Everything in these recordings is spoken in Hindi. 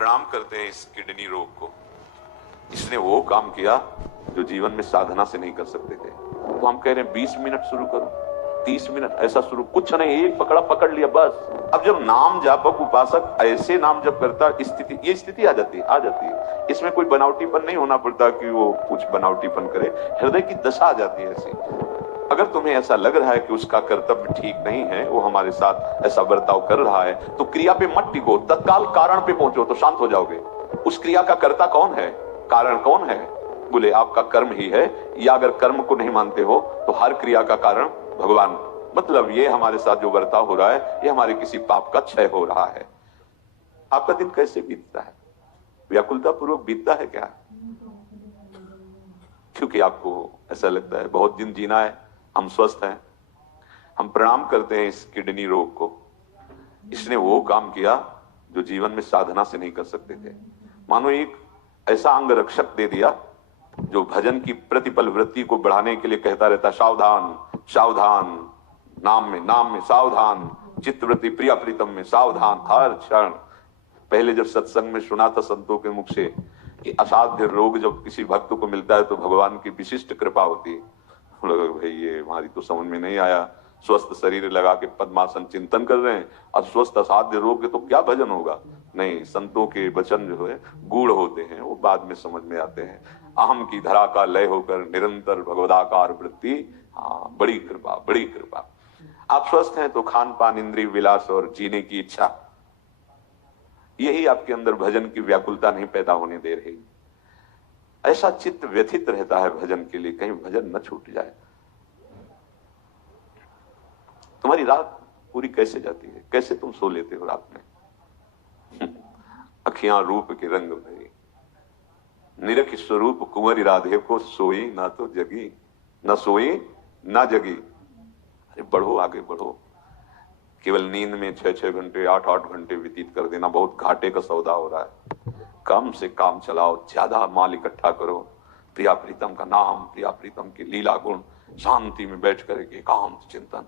प्रणाम करते हैं इस किडनी रोग को। इसने वो काम किया जो जीवन में साधना से नहीं कर सकते थे। तो हम कह रहे हैं 20 मिनट शुरू करो, 30 मिनट, ऐसा शुरू कुछ नहीं, एक पकड़ा पकड़ लिया बस। अब जब नाम जापक उपासक ऐसे नाम जब करता ये स्थिति आ जाती है। इसमें कोई बनावटीपन नहीं होना पड़ता कि वो कुछ बनावटीपन करे, हृदय की दशा आ जाती है ऐसी। अगर तुम्हें ऐसा लग रहा है कि उसका कर्तव्य ठीक नहीं है, वो हमारे साथ ऐसा बर्ताव कर रहा है, तो क्रिया पे मत टिको, तत्काल कारण पे पहुंचो तो शांत हो जाओगे। उस क्रिया का कर्ता कौन है, कारण कौन है? बोले आपका कर्म ही है, या अगर कर्म को नहीं मानते हो तो हर क्रिया का कारण भगवान। मतलब ये हमारे साथ जो बर्ताव हो रहा है, ये हमारे किसी पाप का क्षय हो रहा है। आपका दिन कैसे बीतता है? व्याकुलता पूर्वक बीतता है क्या? क्योंकि आपको ऐसा लगता है बहुत दिन जीना है, हम स्वस्थ हैं। हम प्रणाम करते हैं इस किडनी रोग को। इसने वो काम किया जो जीवन में साधना से नहीं कर सकते थे। मानो एक ऐसा अंग रक्षक दे दिया जो भजन की प्रतिपल वृत्ति को बढ़ाने के लिए कहता रहता, सावधान सावधान, नाम में सावधान, चित्तवृत्ति प्रिया प्रीतम में सावधान हर क्षण। पहले जब सत्संग में सुना था संतों के मुख से कि असाध्य रोग जब किसी भक्त को मिलता है तो भगवान की विशिष्ट कृपा होती है। भाई ये हमारी तो समझ में नहीं आया, स्वस्थ शरीर लगा के पद्मासन चिंतन कर रहे हैं, अस्वस्थ असाध्य रोग के तो क्या भजन होगा? नहीं, संतों के वचन जो है गूढ़ होते हैं, वो बाद में समझ में आते हैं। अहम की धरा का लय होकर निरंतर भगवदाकार वृत्ति, हाँ बड़ी कृपा, बड़ी कृपा। आप स्वस्थ हैं तो खान पान, इंद्रिय विलास और जीने की इच्छा, यही आपके अंदर भजन की व्याकुलता नहीं पैदा होने दे रही। ऐसा चित्त व्यथित रहता है भजन के लिए, कहीं भजन न छूट जाए। तुम्हारी रात पूरी कैसे जाती है? कैसे तुम सो लेते हो रात में? अखियां रूप के रंग भरी, निरख स्वरूप कुंवरी राधे को सोई ना तो जगी, न सोई ना जगी। अरे बढ़ो, आगे बढ़ो। केवल नींद में 6-6 घंटे 8-8 घंटे व्यतीत कर देना बहुत घाटे का सौदा हो रहा है। कम से काम चलाओ, ज्यादा माल इकट्ठा करो। प्रिया प्रीतम का नाम, प्रिया प्रीतम की लीला गुण, शांति में बैठ करके एकांत चिंतन।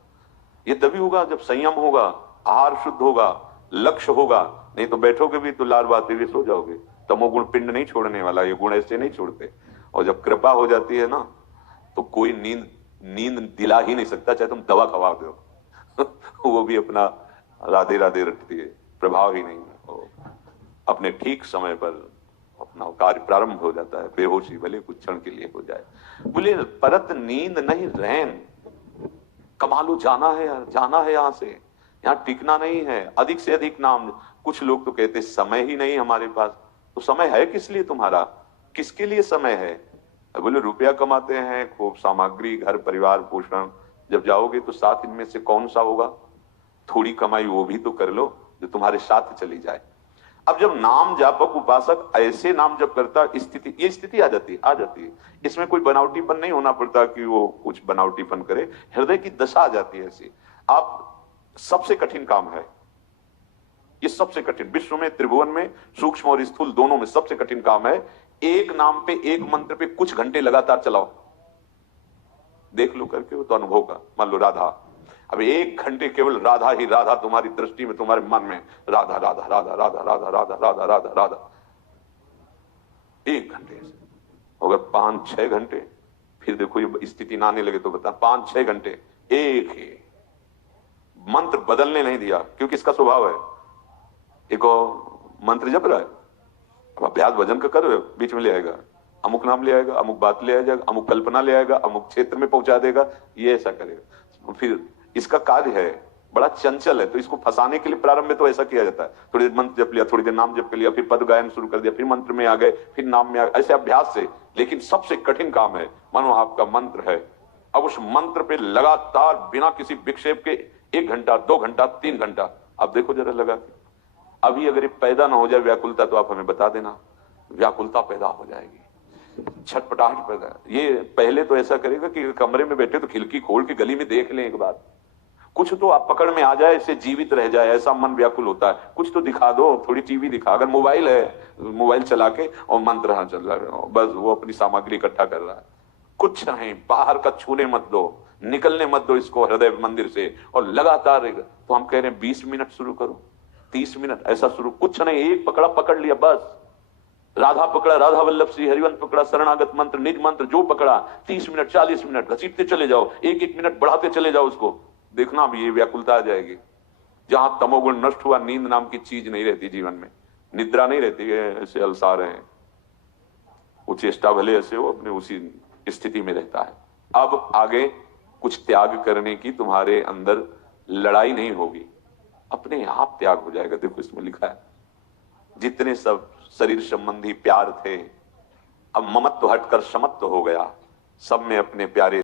ये तभी होगा जब संयम होगा, आहार शुद्ध होगा, लक्ष्य होगा। नहीं तो बैठोगे भी तो लार बातें भी सो जाओगे। तमोगुण पिंड नहीं छोड़ने वाला, ये गुण ऐसे नहीं छोड़ते। और जब कृपा हो जाती है ना, तो कोई नींद दिला ही नहीं सकता, चाहे तुम दवा खवा दो वो भी अपना राधे राधे रटती है, प्रभाव ही नहीं है। अपने ठीक समय पर अपना कार्य प्रारंभ हो जाता है, बेहोशी भले कुछ क्षण के लिए हो जाए। बोले परत नींद नहीं रैन, कमालू जाना है यार, जाना है यहां से, यहाँ टिकना नहीं है। अधिक से अधिक नाम। कुछ लोग तो कहते समय ही नहीं हमारे पास। तो समय है किस लिए तुम्हारा? किसके लिए समय है? बोले रुपया कमाते हैं, खूब सामग्री, घर परिवार पोषण, जब जाओगे तो साथ इनमें से कौन सा होगा? थोड़ी कमाई वो भी तो कर लो जो तुम्हारे साथ चली जाए। अब जब नाम जापक उपासक ऐसे नाम जब करता, ये स्थिति आ जाती है। इसमें कोई बनावटीपन नहीं होना पड़ता कि वो कुछ बनावटीपन करे, हृदय की दशा आ जाती है ऐसी। आप सबसे कठिन काम है ये, सबसे कठिन विश्व में, त्रिभुवन में, सूक्ष्म और स्थूल दोनों में सबसे कठिन काम है। एक नाम पे, एक मंत्र पे कुछ घंटे लगातार चलाओ, देख लो करके वो तो अनुभव का। मान लो राधा, अब 1 घंटे केवल राधा ही राधा तुम्हारी दृष्टि में, तुम्हारे मन में राधा राधा राधा राधा राधा राधा राधा राधा राधा, 1 घंटे से। अगर 5-6 घंटे, फिर देखो ये स्थिति ना आने लगे तो बता, 5-6 घंटे एक ही मंत्र बदलने नहीं दिया, क्योंकि इसका स्वभाव है। एक और मंत्र जप रहा है, अब अभ्यास भजन का कर रहे हो, बीच में ले आएगा अमुक नाम, ले आएगा अमुक बात, ले आएगा अमुक कल्पना, ले आएगा अमुक क्षेत्र में पहुंचा देगा, ये ऐसा करेगा। फिर इसका कार्य है बड़ा चंचल है, तो इसको फंसाने के लिए प्रारंभ में तो ऐसा किया जाता है। थोड़ी देर मंत्र जप लिया, थोड़ी देर नाम जप कर लिया, फिर पद गायन शुरू कर दिया, फिर मंत्र में आ गए, फिर नाम में आ गए, ऐसे अभ्यास से। लेकिन सबसे कठिन काम है, मानो आपका मंत्र है, अब उस मंत्र पे लगातार बिना किसी विक्षेप के 1 घंटा 2 घंटा 3 घंटा। अब देखो जरा लगा, अभी अगर ये पैदा ना हो जाए व्याकुलता, तो आप हमें बता देना, व्याकुलता पैदा हो जाएगी, छटपटाहट पैदा। ये पहले तो ऐसा करेगा कि कमरे में बैठे तो खिड़की खोल के गली में देख लें एक बार, कुछ तो आप पकड़ में आ जाए, इससे जीवित रह जाए, ऐसा मन व्याकुल होता है। कुछ तो दिखा दो, थोड़ी टीवी दिखा, अगर मोबाइल है मोबाइल चला के और मंत्र हाँ चल रहा है, बस वो अपनी सामग्री इकट्ठा कर रहा है। कुछ नहीं, बाहर का छूने मत दो, निकलने मत दो इसको हृदय मंदिर से, और लगातार। तो हम कह रहे हैं 20 मिनट शुरू करो, 30 मिनट ऐसा शुरू, कुछ नहीं, एक पकड़ा पकड़ लिया बस, राधा पकड़ा, राधा वल्लभ श्री हरिवंश पकड़ा, शरणागत मंत्र, निज मंत्र जो पकड़ा, 30 मिनट 40 मिनट घसीटते चले जाओ, एक एक मिनट बढ़ाते चले जाओ उसको, देखना भी ये व्याकुलता आ जाएगी। जहां तमोगुण नष्ट हुआ, नींद नाम की चीज नहीं रहती जीवन में, निद्रा नहीं रहती है, ऐसे अलसा रहे हैं, वो चेष्टा भले ऐसे हो, अपने उसी स्थिति में रहता है। अब आगे कुछ त्याग करने की तुम्हारे अंदर लड़ाई नहीं होगी, अपने आप त्याग हो जाएगा। देखो इसमें लिखा है, जितने सब शरीर संबंधी प्यार थे, अब ममत्व हटकर समत्व हो गया, सब में अपने प्यारे